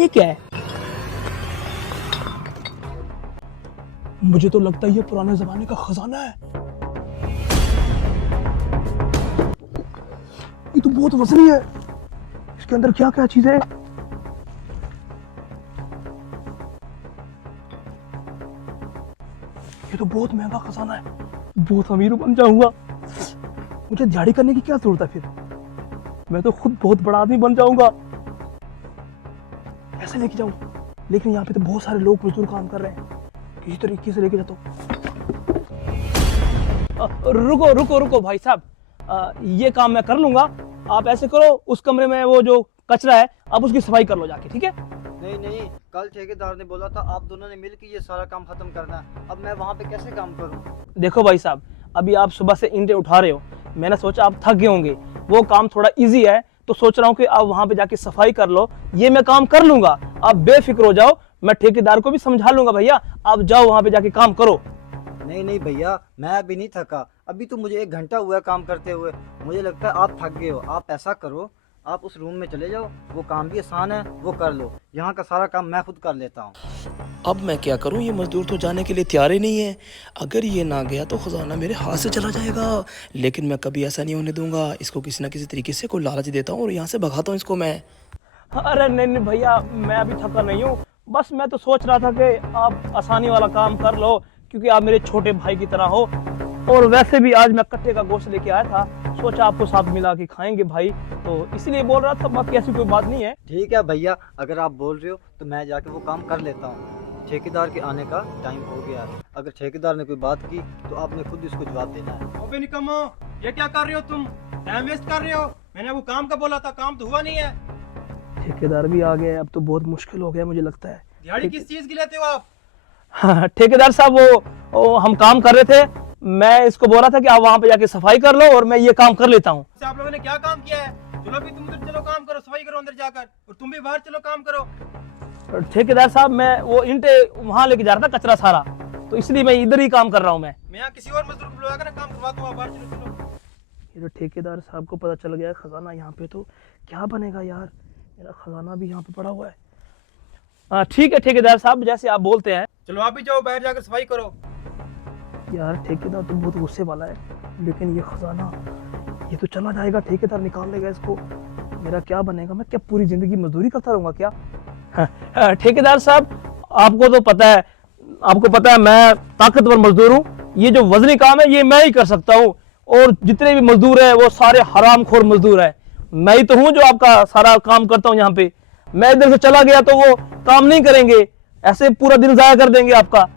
ये क्या है? मुझे तो लगता है ये पुराने जमाने का खजाना है। ये तो बहुत वजनी है। इसके अंदर क्या क्या चीजें हैं? ये तो बहुत महंगा खजाना है। बहुत अमीर बन जाऊंगा। मुझे दिहाड़ी करने की क्या जरूरत है फिर? मैं तो खुद बहुत बड़ा आदमी बन जाऊंगा। ऐसे लेके जाऊं, लेकिन यहाँ पे तो बहुत सारे लोग मजदूर काम कर रहे हैं। किसी तरीके से लेके जाता हूँ। रुको रुको रुको भाई साहब, ये काम मैं कर लूंगा। आप ऐसे करो, उस कमरे में वो जो कचरा है आप उसकी सफाई कर लो जाके, ठीक है? नहीं नहीं, कल ठेकेदार ने बोला था आप दोनों ने मिलकर ये सारा काम खत्म करना है। अब मैं वहाँ पे कैसे काम करूँ? देखो भाई साहब, अभी आप सुबह से ईंटें उठा रहे हो, मैंने सोचा आप थक गए होंगे। वो काम थोड़ा इजी है, तो सोच रहा हूँ कि आप वहाँ पे जाके सफाई कर लो। ये मैं काम कर लूंगा, आप बेफिक्र हो जाओ। मैं ठेकेदार को भी समझा लूंगा। भैया आप जाओ वहाँ पे जाके काम करो। नहीं नहीं भैया, मैं अभी नहीं थका। अभी तो मुझे 1 घंटा हुआ है काम करते हुए। मुझे लगता है आप थक गए हो। आप ऐसा करो, आप उस रूम में चले जाओ, वो काम भी आसान है, वो कर लो। यहाँ का सारा काम मैं खुद कर लेता हूँ। अब मैं क्या करूं, ये मजदूर तो जाने के लिए तैयार ही नहीं है। अगर ये ना गया तो खजाना मेरे हाथ से चला जाएगा। लेकिन मैं कभी ऐसा नहीं होने दूंगा। इसको किसी ना किसी तरीके से कोई लालच देता हूँ और यहाँ से भगाता हूँ इसको मैं। अरे नहीं नहीं भैया, मैं अभी थका नहीं हूँ। बस मैं तो सोच रहा था कि आप आसानी वाला काम कर लो, क्योंकि आप मेरे छोटे भाई की तरह हो। और वैसे भी आज मैं कट्टे का गोश्त लेके आया था, सोचा आपको साथ मिला के खाएंगे भाई, तो इसलिए बोल रहा था। बाकी ऐसी कोई बात नहीं है। ठीक है भैया, अगर आप बोल रहे हो तो मैं जाके वो काम कर लेता हूँ। ठेकेदार के आने का टाइम हो गया है। अगर ठेकेदार ने कोई बात की तो आपने खुद इसको जवाब देना है। अबे निकम्मो, ये क्या कर रहे हो तुम? टाइम वेस्ट कर रहे हो। मैंने वो काम का बोला था, काम तो हुआ नहीं है। ठेकेदार भी आ गए, अब तो बहुत मुश्किल हो गया मुझे लगता है। दिहाड़ी किस चीज की लेते हो आप? हाँ, ठेकेदार साहब वो हम काम कर रहे थे। मैं इसको बोल रहा था कि आप वहाँ पे जाके सफाई कर लो और मैं ये काम कर लेता हूँ। आप लोगों ने क्या काम किया है? चलो भी तुम उधर चलो काम करो, सफाई करो अंदर जाकर, और तुम भी बाहर चलो काम करो। ठेकेदार साहब, मैं वो ईंटें वहाँ लेके जा रहा था, कचरा सारा, तो इसलिए मैं इधर ही काम कर रहा हूँ। मैं यहाँ किसी और मजदूर को बुलाकर ना काम करवाता हूँ। आप बाहर चलो चलो। ये तो ठेकेदार साहब को पता चल गया खजाना यहाँ पे, तो क्या बनेगा यार। मेरा खजाना भी यहाँ पे पड़ा हुआ है। ठीक है ठेकेदार साहब, जैसे आप बोलते हैं। चलो आप भी जाओ, बाहर जाकर सफाई करो। यार ठेकेदार तो बहुत गुस्से वाला है, लेकिन ये खजाना ये तो चला जाएगा, ठेकेदार निकाल लेगा इसको। मेरा क्या बनेगा? मैं क्या पूरी जिंदगी मजदूरी करता रहूंगा क्या? ठेकेदार साहब, आपको पता है मैं ताकतवर मजदूर हूँ। ये जो वजनी काम है ये मैं ही कर सकता हूँ, और जितने भी मजदूर है वो सारे हरामखोर मजदूर है। मैं ही तो हूँ जो आपका सारा काम करता हूँ यहाँ पे। मैं इधर से चला गया तो वो काम नहीं करेंगे, ऐसे पूरा दिन जाया कर देंगे आपका।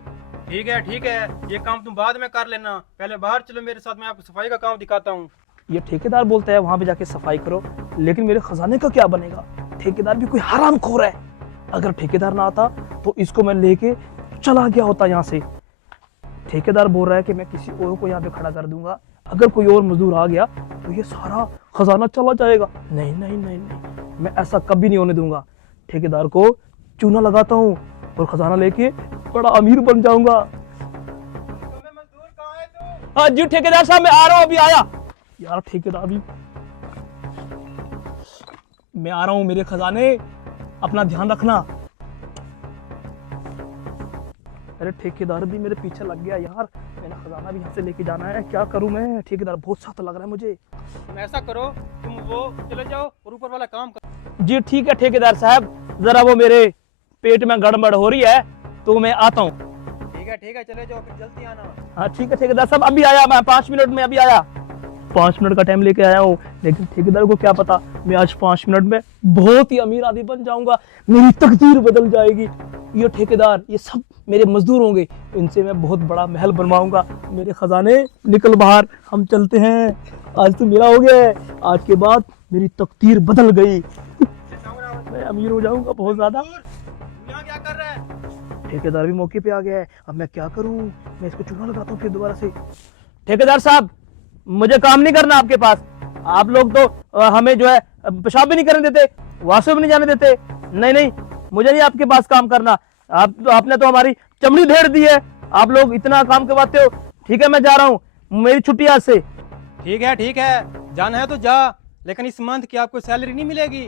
ठीक है, ये काम तुम बाद में कर लेना। पहले बाहर चलो मेरे साथ, मैं आपको सफाई का काम दिखाता हूँ। ये ठेकेदार बोलता है वहां पे जाके सफाई करो, लेकिन मेरे खजाने का क्या बनेगा? ठेकेदार भी कोई हरामखोर है। अगर ठेकेदार ना आता तो इसको मैं लेके चला गया होता यहाँ से। ठेकेदार बोल रहा है कि मैं किसी और को यहाँ पे खड़ा कर दूंगा, अगर कोई और मजदूर आ गया तो ये सारा खजाना चला जाएगा। नहीं नहीं नहीं नहीं, मैं ऐसा कभी नहीं होने दूंगा। ठेकेदार को चूना लगाता हूँ और खजाना लेके बड़ा अमीर बन जाऊंगा। मजदूर कहाँ है तू? हाँ जी ठेकेदार साहब, मैं आ रहा हूँ, अभी आया। यार ठेकेदार भी, मैं आ रहा हूँ, मेरे खजाने अपना ध्यान रखना। अरे ठेकेदार भी मेरे पीछे लग गया यार। मैंने खजाना भी यहाँ से लेके जाना है, क्या करूँ मैं? ठेकेदार बहुत सख्त लग रहा है मुझे। तुम ऐसा करो, तुम वो चले जाओ और ऊपर वाला काम करो। जी ठीक है ठेकेदार साहब, जरा वो मेरे पेट में गड़बड़ हो रही है तो मैं आता हूँ। ठीक है, चले जाओ, फिर जल्दी आना। हाँ ठीक है ठेकेदार साहब, अभी आया मैं, 5 मिनट में अभी आया। 5 मिनट का टाइम लेके आया हूँ, लेकिन ठेकेदार को क्या पता मैं आज 5 मिनट में बहुत ही अमीर आदमी बन जाऊंगा। मेरी तकदीर बदल जाएगी। ये ठेकेदार, ये सब मेरे मजदूर होंगे, इनसे मैं बहुत बड़ा महल बनवाऊंगा। मेरे खजाने निकल बाहर, हम चलते हैं। आज तो मेरा हो गया है, आज के बाद मेरी तकदीर बदल गई। मैं अमीर हो जाऊंगा बहुत ज्यादा। यहाँ क्या कर रहा है? ठेकेदार भी मौके पे आ गया है। अब मैं क्या करूं? मैं इसको चूना लगाता हूँ फिर दोबारा से। ठेकेदार साहब, मुझे काम नहीं करना आपके पास। आप लोग तो हमें जो है पेशाब भी नहीं करने देते, वॉशरूम भी नहीं जाने देते। नहीं नहीं, मुझे नहीं आपके पास काम करना। आपने तो हमारी चमड़ी धेड़ दी है, आप लोग इतना काम करवाते हो। ठीक है, मैं जा रहा हूँ, मेरी छुट्टी आज से। ठीक है, जाना है तो जा, लेकिन इस मंथ की आपको सैलरी नहीं मिलेगी।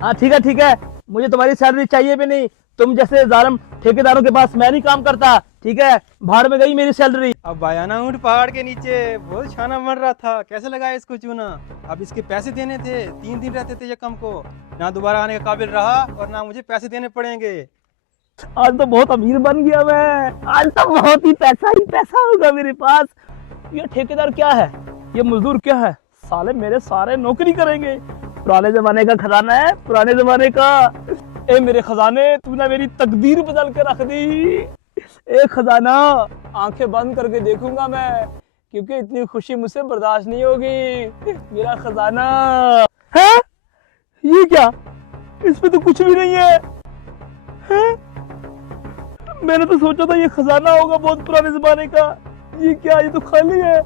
हाँ ठीक है, मुझे तुम्हारी सैलरी चाहिए भी नहीं। तुम जैसे जालिम ठेकेदारों के पास मैं नहीं काम करता, ठीक है? भाड़ में गई मेरी सैलरी। अब आया ना ऊँट पहाड़ के नीचे, बहुत छाना मर रहा था, कैसे लगाया इसको चूना। अब इसके पैसे देने थे, 3 दिन रहते थे ये काम को, ना दोबारा आने के काबिल रहा और ना मुझे पैसे देने पड़ेंगे। आज तो बहुत अमीर बन गया मैं, आज तो बहुत ही पैसा होगा मेरे पास। ये ठेकेदार क्या है, ये मजदूर क्या है, साले मेरे सारे नौकरी करेंगे। पुराने जमाने का खजाना है, पुराने जमाने का। ए मेरे खजाने, तूने मेरी तकदीर बदल के रख दी। ए खजाना, आंखें बंद करके देखूंगा मैं, क्योंकि इतनी खुशी मुझसे बर्दाश्त नहीं होगी। मेरा खजाना है, ये क्या, इसमें तो कुछ भी नहीं है? मैंने तो सोचा था ये खजाना होगा बहुत पुराने जमाने का। ये क्या, ये तो खाली है।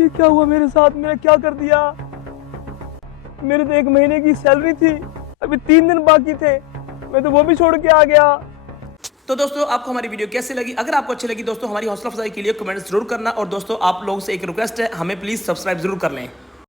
ये क्या हुआ मेरे साथ, मैंने क्या कर दिया? मेरे तो 1 महीने की सैलरी थी, अभी 3 दिन बाकी थे, मैं तो वो भी छोड़ के आ गया। तो दोस्तों आपको हमारी वीडियो कैसी लगी? अगर आपको अच्छी लगी दोस्तों, हमारी हौसला अफजाई के लिए कमेंट्स जरूर करना। और दोस्तों आप लोगों से एक रिक्वेस्ट है, हमें प्लीज सब्सक्राइब जरूर कर लें।